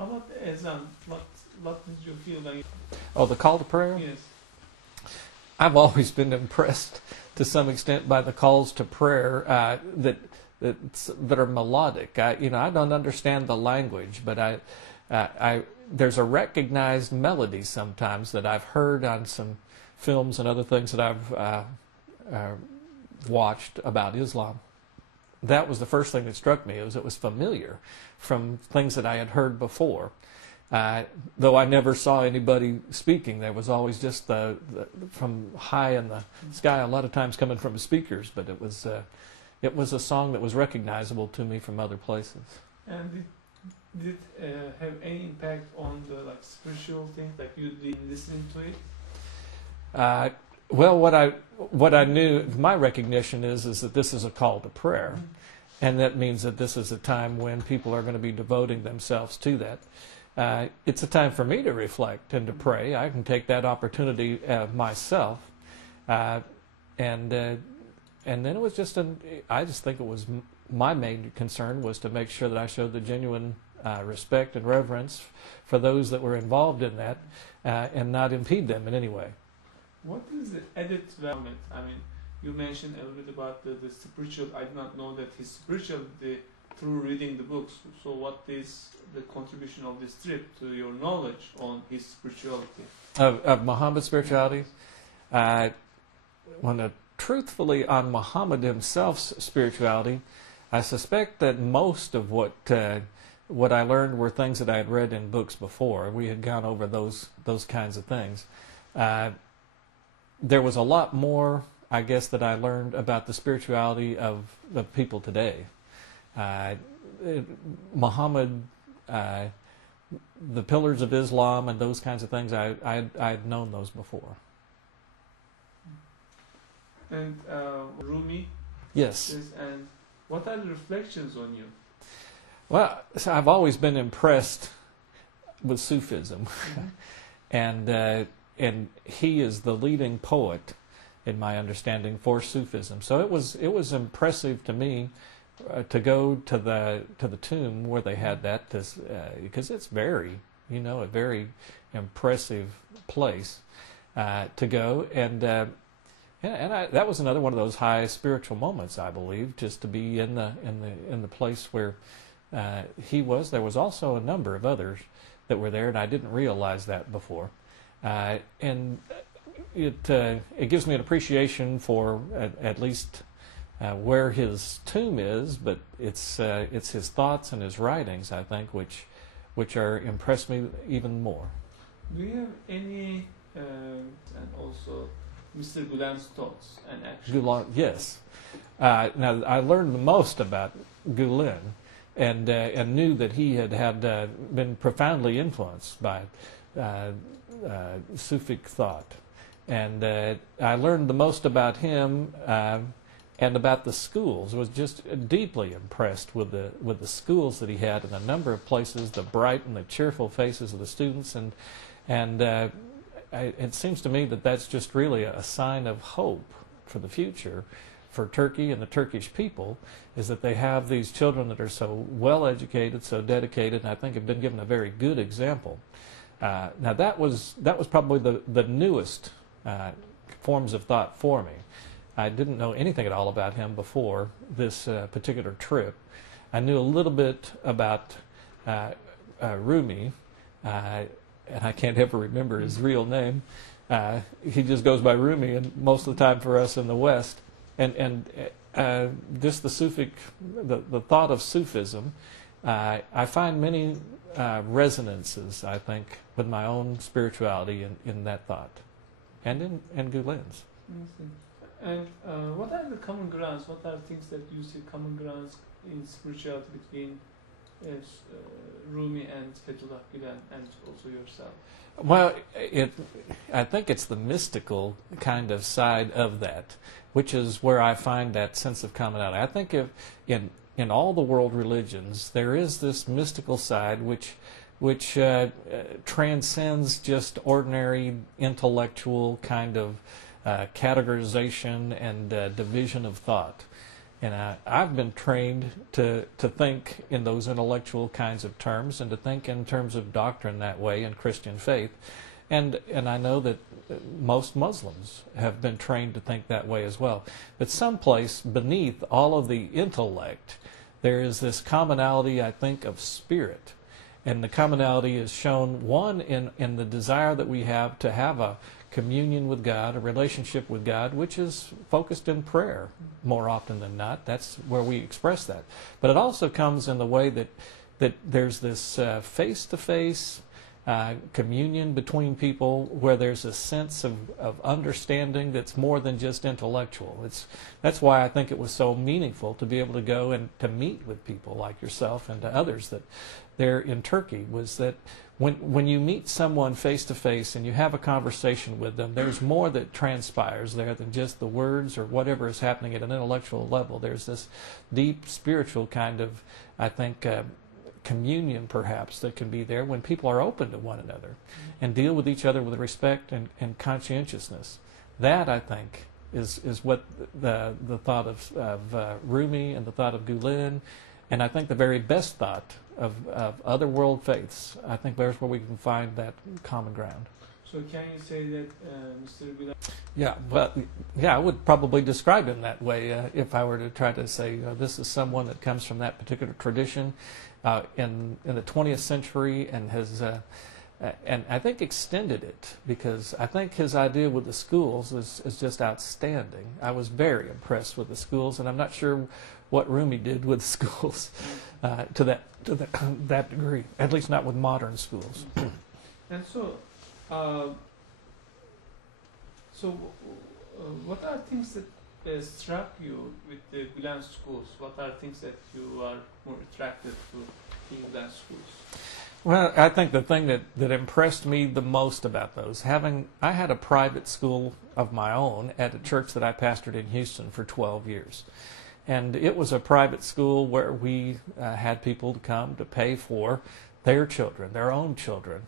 How about the Ezan? What did you feel like? Oh, the call to prayer? Yes. I've always been impressed to some extent by the calls to prayer that are melodic. I don't understand the language, but there's a recognized melody sometimes that I've heard on some films and other things that I've watched about Islam. That was the first thing that struck me. It was familiar from things that I had heard before. Though I never saw anybody speaking, there was always just from high in the sky, a lot of times coming from speakers, but it was a song that was recognizable to me from other places. And did it have any impact on the spiritual things, like you did listening to it? Well, what I knew, my recognition is that this is a call to prayer, and that means that this is a time when people are going to be devoting themselves to that. It's a time for me to reflect and to pray. I can take that opportunity myself, and then it was I just think it was my main concern was to make sure that I showed the genuine respect and reverence for those that were involved in that, and not impede them in any way. What is the added value? I mean, you mentioned a little bit about the spiritual. I did not know that his spirituality through reading the books. So what is the contribution of this trip to your knowledge on his spirituality? Of Muhammad's spirituality? Truthfully, on Muhammad himself's spirituality, I suspect that most of what I learned were things that I had read in books before. We had gone over those kinds of things. There was a lot more, I guess, that I learned about the spirituality of the people today. Muhammad, the pillars of Islam and those kinds of things, I had known those before. And Rumi? Yes. And what are the reflections on you? Well, so I've always been impressed with Sufism. And he is the leading poet, in my understanding, for Sufism. So it was impressive to me to go to the tomb where they had that, because it's a very impressive place to go, and that was another one of those high spiritual moments, I believe, just to be in the place where he was. There was also a number of others that were there, and I didn't realize that before. And it gives me an appreciation for at least where his tomb is, but it's his thoughts and his writings, I think, which are impress me even more. Do you have any and also Mr. Gulen's thoughts and actions? Yes. Now I learned the most about Gulen, and knew that he had been profoundly influenced by Sufic thought, and I learned the most about him and about the schools. Was just deeply impressed with the schools that he had in a number of places, the bright and the cheerful faces of the students, and it seems to me that that's just really a sign of hope for the future for Turkey and the Turkish people, is that they have these children that are so well educated, so dedicated, and I think have been given a very good example. Now that was probably the newest forms of thought for me. I didn't know anything at all about him before this particular trip. I knew a little bit about Rumi, and I can't ever remember his real name. He just goes by Rumi, and most of the time for us in the West. And just the thought of Sufism, I find many resonances, I think, with my own spirituality in that thought, and in Gulen's. And what are the common grounds? What are things that you see common grounds in spirituality between Rumi and Fethullah Gulen, and also yourself? Well, I think it's the mystical kind of side of that, which is where I find that sense of commonality. I think in all the world religions, there is this mystical side which transcends just ordinary intellectual kind of categorization and division of thought. And I've been trained to think in those intellectual kinds of terms and to think in terms of doctrine that way in Christian faith. And I know that most Muslims have been trained to think that way as well. But someplace beneath all of the intellect, there is this commonality, I think, of spirit. And the commonality is shown, one, in the desire that we have to have a communion with God, a relationship with God, which is focused in prayer more often than not. That's where we express that. But it also comes in the way that there's this face-to-face communion between people where there's a sense of understanding that's more than just intellectual. That's why I think it was so meaningful to be able to go and to meet with people like yourself and to others that there in Turkey, was that when you meet someone face to face and you have a conversation with them, there's more that transpires there than just the words or whatever is happening at an intellectual level. There's this deep spiritual kind of, I think, communion perhaps that can be there when people are open to one another and deal with each other with respect and conscientiousness. That, I think, is what the thought of Rumi and the thought of Gulen, and I think the very best thought of other world faiths, I think there's where we can find that common ground. So can you say that Mr. Gulen? Yeah, but I would probably describe him that way if I were to try to say this is someone that comes from that particular tradition in the 20th century and has and I think extended it, because I think his idea with the schools is just outstanding. I was very impressed with the schools, and I'm not sure what Rumi did with schools to that degree, at least not with modern schools. And so, what are things that struck you with the Gulen schools? What are things that you are more attracted to in Gulen schools? Well, I think the thing that impressed me the most about those, I had a private school of my own at a church that I pastored in Houston for 12 years. And it was a private school where we had people to come to pay for their children, their own children,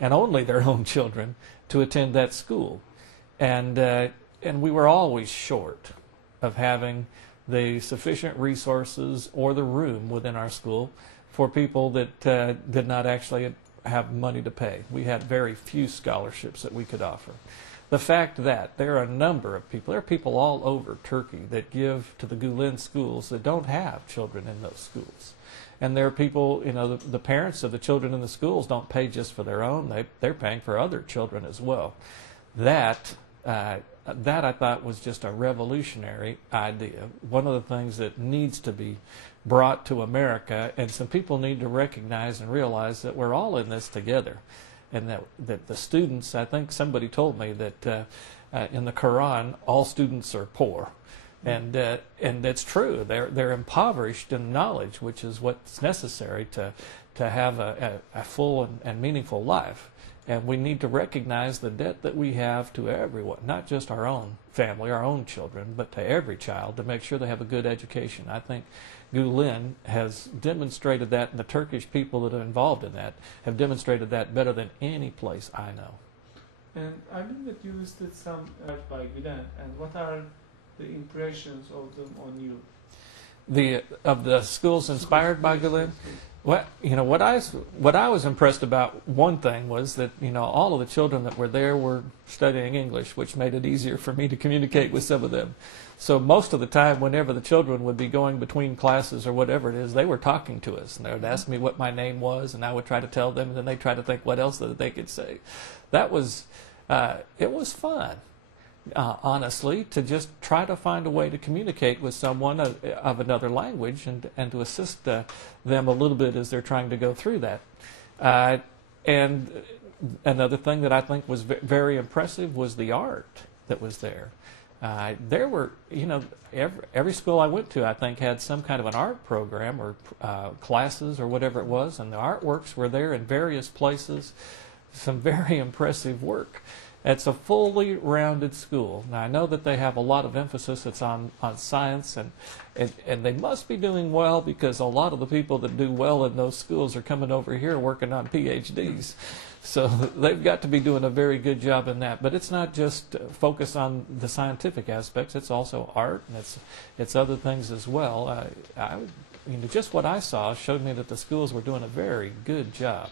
and only their own children to attend that school. And we were always short of having the sufficient resources or the room within our school for people that did not actually have money to pay. We had very few scholarships that we could offer. The fact that there are a number of people, there are people all over Turkey that give to the Gulen schools that don't have children in those schools. And there are people, the parents of the children in the schools don't pay just for their own, they're paying for other children as well. That I thought was just a revolutionary idea. One of the things that needs to be brought to America, and some people need to recognize and realize that we're all in this together. And that the students, I think somebody told me that in the Quran, all students are poor. And that's true. They're impoverished in knowledge, which is what's necessary to have a full and meaningful life. And we need to recognize the debt that we have to everyone, not just our own family, our own children, but to every child, to make sure they have a good education. I think Gulen has demonstrated that, and the Turkish people that are involved in that have demonstrated that better than any place I know. And I believe that you listed some by Gulen, and what are the impressions of them on you? Of the schools inspired by Gulen? Well, what I was impressed about, one thing was that all of the children that were there were studying English, which made it easier for me to communicate with some of them. So most of the time, whenever the children would be going between classes or whatever it is, they were talking to us, and they would ask me what my name was, and I would try to tell them, and then they'd try to think what else that they could say. That was it was fun. Honestly, to just try to find a way to communicate with someone of another language and to assist them a little bit as they're trying to go through that. And another thing that I think was very impressive was the art that was there. There were, every school I went to, I think, had some kind of an art program or classes or whatever it was, and the artworks were there in various places, some very impressive work. It's a fully rounded school. Now, I know that they have a lot of emphasis that's on science, and they must be doing well because a lot of the people that do well in those schools are coming over here working on PhDs. So they've got to be doing a very good job in that. But it's not just focus on the scientific aspects. It's also art, and it's other things as well. Just what I saw showed me that the schools were doing a very good job.